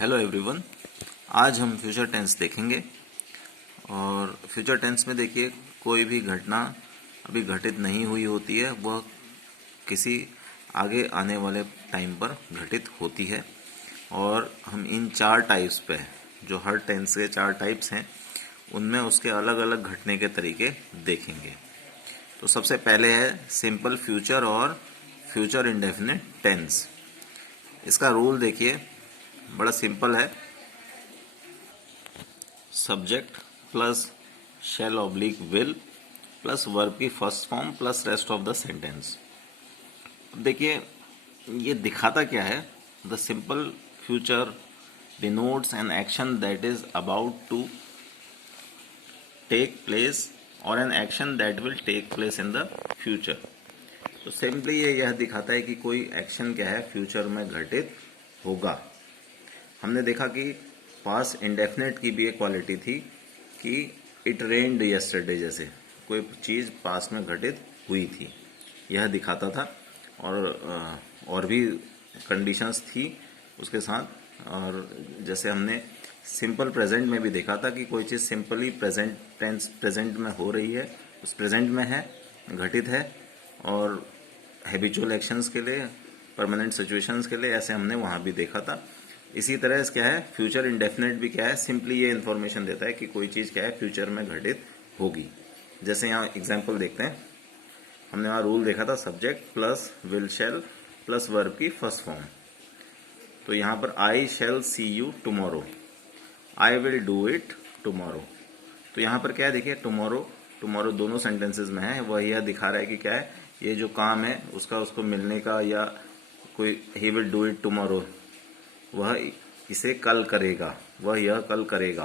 Hello everyone. आज हम future tense देखेंगे और फ्यूचर टेंस में देखिए कोई भी घटना अभी घटित नहीं हुई होती है, वह किसी आगे आने वाले टाइम पर घटित होती है। और हम इन चार टाइप्स पे, जो हर टेंस के चार टाइप्स हैं, उनमें उसके अलग अलग घटने के तरीके देखेंगे। तो सबसे पहले है सिंपल फ्यूचर और फ्यूचर इंडेफिनिट टेंस। इसका रूल देखिए, बड़ा सिंपल है। Subject plus shall oblique will plus verb की first form plus rest of the sentence. देखिए ये दिखाता क्या है। The simple future denotes an action that is about to take place और an action that will take place in the future. तो simply ये यह दिखाता है कि कोई एक्शन क्या है, फ्यूचर में घटित होगा। हमने देखा कि पास इंडेफिनेट की भी एक क्वालिटी थी कि इट रेन्ड यस्टरडे, जैसे कोई चीज़ पास में घटित हुई थी, यह दिखाता था। और भी कंडीशंस थी उसके साथ। और जैसे हमने सिंपल प्रेजेंट में भी देखा था कि कोई चीज़ सिंपली प्रेजेंट टेंस प्रेजेंट में हो रही है, उस प्रेजेंट में है, घटित है। और हैबिचुअल एक्शंस के लिए, परमानेंट सिचुएशंस के लिए, ऐसे हमने वहाँ भी देखा था। इसी तरह क्या है, फ्यूचर इंडेफिनेट भी क्या है, सिंपली ये इन्फॉर्मेशन देता है कि कोई चीज़ क्या है, फ्यूचर में घटित होगी। जैसे यहाँ एग्जांपल देखते हैं। हमने वहाँ रूल देखा था, subject plus will shall plus verb की फर्स्ट फॉर्म। तो यहाँ पर I shall see you tomorrow, I will do it tomorrow. तो यहाँ पर क्या है, देखिए टुमारो टुमारो दोनों सेंटेंसेस में है। वह यह दिखा रहा है कि क्या है, ये जो काम है उसका उसको मिलने का, या कोई he will do it tomorrow, वह इसे कल करेगा, वह यह कल करेगा।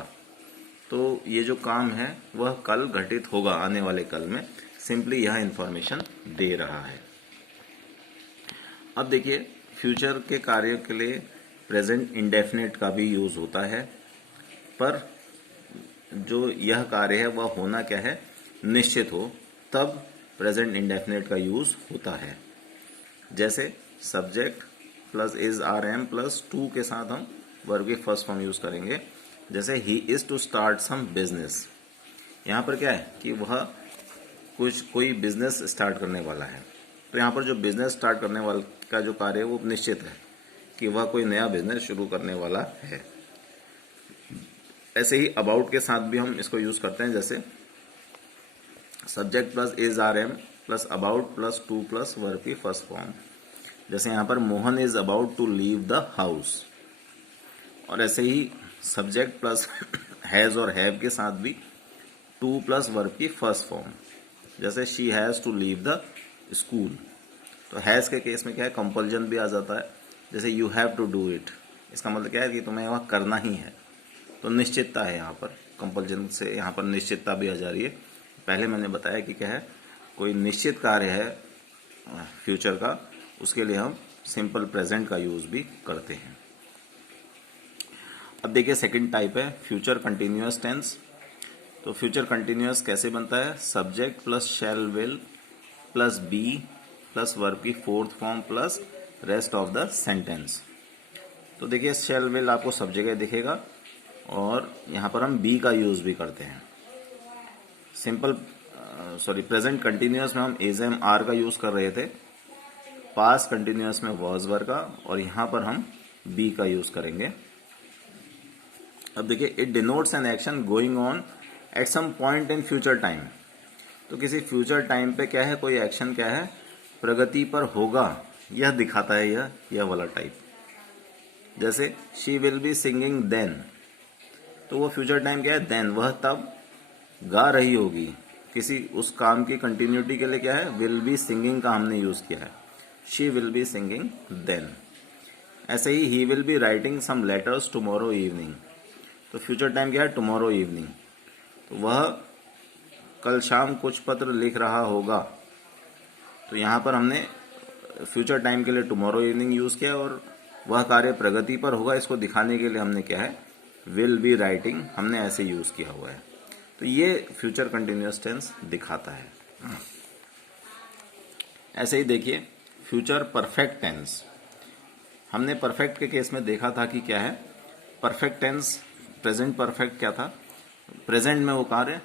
तो ये जो काम है वह कल घटित होगा, आने वाले कल में। सिंपली यह इंफॉर्मेशन दे रहा है। अब देखिए फ्यूचर के कार्य के लिए प्रेजेंट इंडेफिनिट का भी यूज होता है, पर जो यह कार्य है वह होना क्या है, निश्चित हो, तब प्रेजेंट इंडेफिनिट का यूज होता है। जैसे subject plus is are am plus to के साथ हम वर्ब की फर्स्ट फॉर्म यूज करेंगे। जैसे he is to start some business. यहाँ पर क्या है कि वह कोई बिजनेस स्टार्ट करने वाला है। तो यहाँ पर जो बिजनेस स्टार्ट करने वाला का जो कार्य है वो निश्चित है कि वह कोई नया बिजनेस शुरू करने वाला है। ऐसे ही अबाउट के साथ भी हम इसको यूज करते हैं। जैसे subject plus is are am plus about plus to plus verb की फर्स्ट फॉर्म। जैसे यहाँ पर Mohan is about to leave the house. और ऐसे ही सब्जेक्ट प्लस हैज और हैव के साथ भी टू प्लस वर्ब की फर्स्ट फॉर्म। जैसे she has to leave the school. तो हैज के केस में क्या है, कंपल्जन भी आ जाता है। जैसे you have to do it, इसका मतलब क्या है कि तुम्हें वह करना ही है। तो निश्चितता है यहाँ पर, कंपल्जन से यहाँ पर निश्चितता भी आ जा रही है। पहले मैंने बताया कि क्या है, कोई निश्चित कार्य है फ्यूचर का, उसके लिए हम सिंपल प्रेजेंट का यूज भी करते हैं। अब देखिए सेकंड टाइप है फ्यूचर कंटिन्यूअस टेंस। तो फ्यूचर कंटिन्यूअस कैसे बनता है, subject plus shall will plus be plus verb की fourth form plus rest of the sentence. तो देखिए शैल विल आपको सब जगह दिखेगा और यहाँ पर हम बी का यूज भी करते हैं। प्रेजेंट कंटिन्यूअस में हम इज एम आर का यूज कर रहे थे, पास्ट कंटिन्यूअस में वॉज वर का, और यहाँ पर हम बी का यूज करेंगे। अब देखिए it denotes an action going on at some point in future time. तो किसी फ्यूचर टाइम पे क्या है, कोई एक्शन क्या है, प्रगति पर होगा, यह दिखाता है यह वाला टाइप। जैसे she will be singing then. तो वो फ्यूचर टाइम क्या है, देन, वह तब गा रही होगी। किसी उस काम की कंटिन्यूटी के लिए क्या है, विल बी सिंगिंग का हमने यूज किया है, she will be singing then. ऐसे ही will be writing some letters tomorrow evening. तो फ्यूचर टाइम क्या है, टुमारो इवनिंग। तो वह कल शाम कुछ पत्र लिख रहा होगा। तो यहाँ पर हमने फ्यूचर टाइम के लिए टुमारो इवनिंग यूज किया, और वह कार्य प्रगति पर होगा, इसको दिखाने के लिए हमने क्या है, विल बी राइटिंग हमने ऐसे यूज किया हुआ है। तो ये फ्यूचर कंटिन्यूअस टेंस दिखाता है। ऐसे ही देखिए फ्यूचर परफेक्ट टेंस। हमने परफेक्ट के केस में देखा था कि क्या है, परफेक्ट टेंस, प्रेजेंट परफेक्ट क्या था, प्रेजेंट में वो कार्य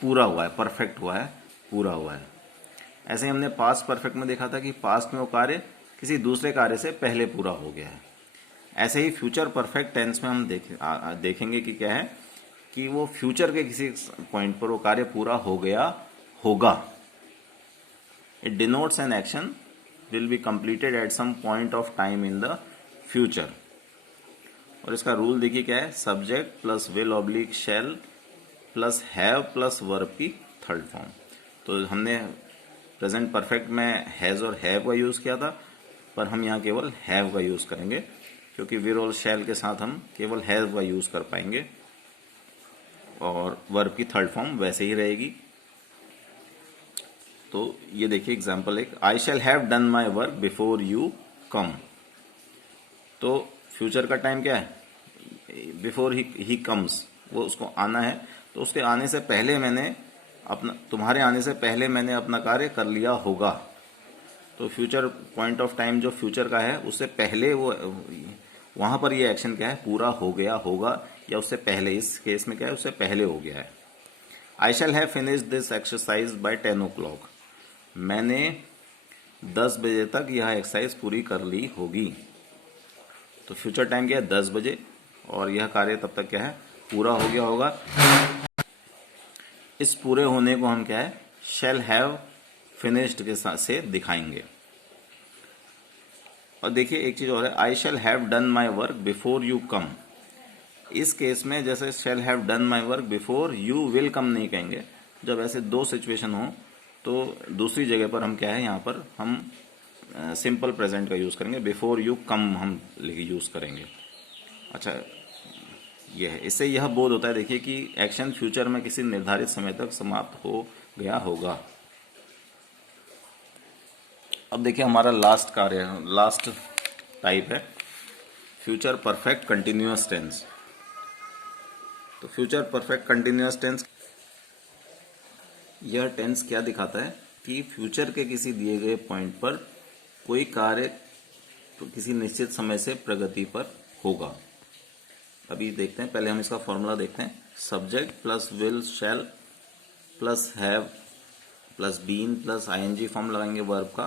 पूरा हुआ है, परफेक्ट हुआ है, पूरा हुआ है। ऐसे ही हमने पास्ट परफेक्ट में देखा था कि पास्ट में वो कार्य किसी दूसरे कार्य से पहले पूरा हो गया है। ऐसे ही फ्यूचर परफेक्ट टेंस में हम देखेंगे कि क्या है कि वो फ्यूचर के किसी पॉइंट पर वो कार्य पूरा हो गया होगा। It denotes an action will be completed at some point of time in the future. और इसका रूल देखिए क्या है, subject plus will oblique shall plus have plus verb की थर्ड फॉर्म। तो हमने प्रेजेंट परफेक्ट में हैज और हैव का यूज किया था, पर हम यहाँ केवल हैव का यूज करेंगे क्योंकि विल और शैल के साथ हम केवल हैव का यूज कर पाएंगे और वर्ब की थर्ड फॉर्म वैसे ही रहेगी। तो ये देखिए एग्जांपल एक, I shall have done my work before you come. तो फ्यूचर का टाइम क्या है, बिफोर ही कम्स, वो उसको आना है, तो उसके आने से पहले मैंने तुम्हारे आने से पहले मैंने अपना कार्य कर लिया होगा। तो फ्यूचर पॉइंट ऑफ टाइम जो फ्यूचर का है उससे पहले वो वहां पर ये एक्शन क्या है, पूरा हो गया होगा या उससे पहले, इस केस में क्या है उससे पहले हो गया है। I shall have finished this exercise by 10 o'clock। मैंने 10 बजे तक यह एक्सरसाइज पूरी कर ली होगी। तो फ्यूचर टाइम क्या है 10 बजे और यह कार्य तब तक क्या है पूरा हो गया होगा। इस पूरे होने को हम क्या है शैल हैव फिनिश्ड के साथ से दिखाएंगे। और देखिए एक चीज और है, I shall have done my work before you come. इस केस में जैसे shall have done my work before you will come नहीं कहेंगे। जब ऐसे दो सिचुएशन हो तो दूसरी जगह पर हम क्या है यहाँ पर हम सिंपल प्रेजेंट का यूज करेंगे, बिफोर यू कम हम यूज करेंगे। अच्छा यह है, इससे यह बोध होता है देखिए कि एक्शन फ्यूचर में किसी निर्धारित समय तक समाप्त हो गया होगा। अब देखिए हमारा लास्ट कार्य, लास्ट टाइप है फ्यूचर परफेक्ट कंटिन्यूअस टेंस। तो फ्यूचर परफेक्ट कंटिन्यूअस टेंस, यह टेंस क्या दिखाता है कि फ्यूचर के किसी दिए गए पॉइंट पर कोई कार्य किसी निश्चित समय से प्रगति पर होगा। अभी देखते हैं, पहले हम इसका फॉर्मूला देखते हैं। Subject plus will shall plus have plus been plus ING form लगाएंगे वर्ब का,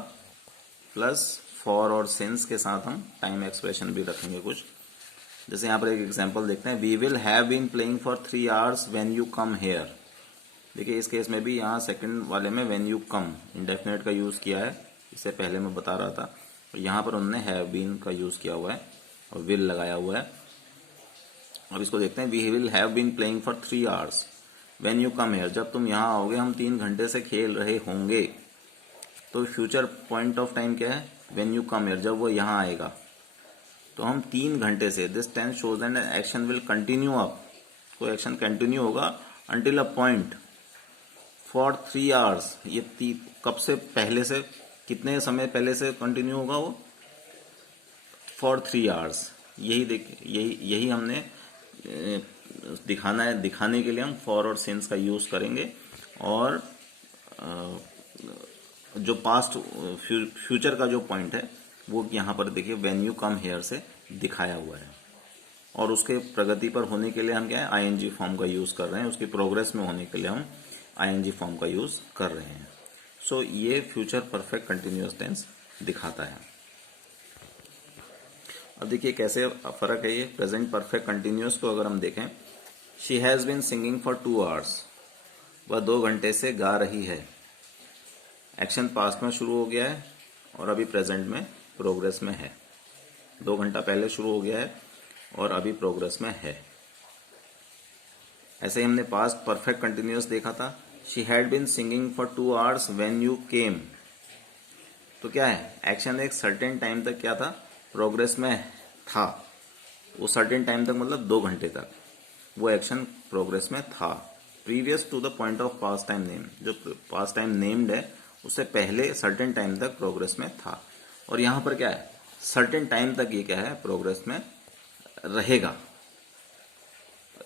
प्लस फॉर और सिंस के साथ हम टाइम एक्सप्रेशन भी रखेंगे कुछ। जैसे यहाँ पर एक एग्जांपल देखते हैं, we will have been playing for 3 hours when you come here. देखिए इस केस में भी यहाँ सेकंड वाले में व्हेन यू कम इंडेफिनेट का यूज किया है, इससे पहले मैं बता रहा था। यहाँ पर उन्होंने हैव बीन का यूज किया हुआ है और विल लगाया हुआ है। अब इसको देखते हैं, we will have been playing for 3 hours when you come here. जब तुम यहाँ आओगे हम 3 घंटे से खेल रहे होंगे। तो फ्यूचर पॉइंट ऑफ टाइम क्या है, व्हेन यू कम हेयर, जब वो यहाँ आएगा। तो हम 3 घंटे से, this tense shows that action will continue up, कोई एक्शन कंटिन्यू होगा until a point for 3 hours। ये कब से, पहले से, कितने समय पहले से कंटिन्यू होगा वो, फॉर 3 hours। यही हमने दिखाना है। दिखाने के लिए हम फॉर और सिंस का यूज करेंगे और जो पास्ट फ्यूचर का जो पॉइंट है वो यहाँ पर देखिए व्हेन यू कम हेयर से दिखाया हुआ है। और उसके प्रगति पर होने के लिए हम क्या है आईएनजी फॉर्म का यूज कर रहे हैं, उसकी प्रोग्रेस में होने के लिए हम आईएनजी फॉर्म का यूज कर रहे हैं। सो ये फ्यूचर परफेक्ट कंटिन्यूअस टेंस दिखाता है। अब देखिए कैसे फर्क है ये प्रेजेंट परफेक्ट कंटिन्यूअस को। अगर हम देखें, she has been singing for 2 hours, वह 2 घंटे से गा रही है। एक्शन पास्ट में शुरू हो गया है और अभी प्रेजेंट में प्रोग्रेस में है। 2 घंटा पहले शुरू हो गया है और अभी प्रोग्रेस में है। ऐसे ही हमने पास्ट परफेक्ट कंटिन्यूअस देखा था, she had been singing for 2 hours when you came. तो क्या है, एक्शन एक सर्टेन टाइम तक क्या था, प्रोग्रेस में था। वो सर्टेन टाइम तक मतलब 2 घंटे तक वो एक्शन प्रोग्रेस में था, previous to the point of past time name. जो पास्ट टाइम नेम्ड है उससे पहले सर्टेन टाइम तक प्रोग्रेस में था। और यहाँ पर क्या है, सर्टेन टाइम तक ये क्या है प्रोग्रेस में रहेगा।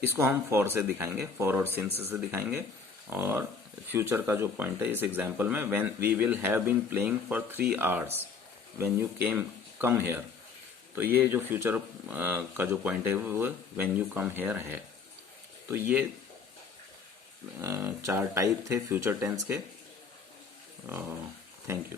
इसको हम फॉर से दिखाएंगे, फॉर और सिंस से दिखाएंगे। और फ्यूचर का जो पॉइंट है इस एग्जाम्पल में, when we will have been playing for 3 hours when you come here, तो ये जो फ्यूचर का जो पॉइंट है वो व्हेन यू कम हेयर है। तो ये 4 टाइप थे फ्यूचर टेंस के। Thank you.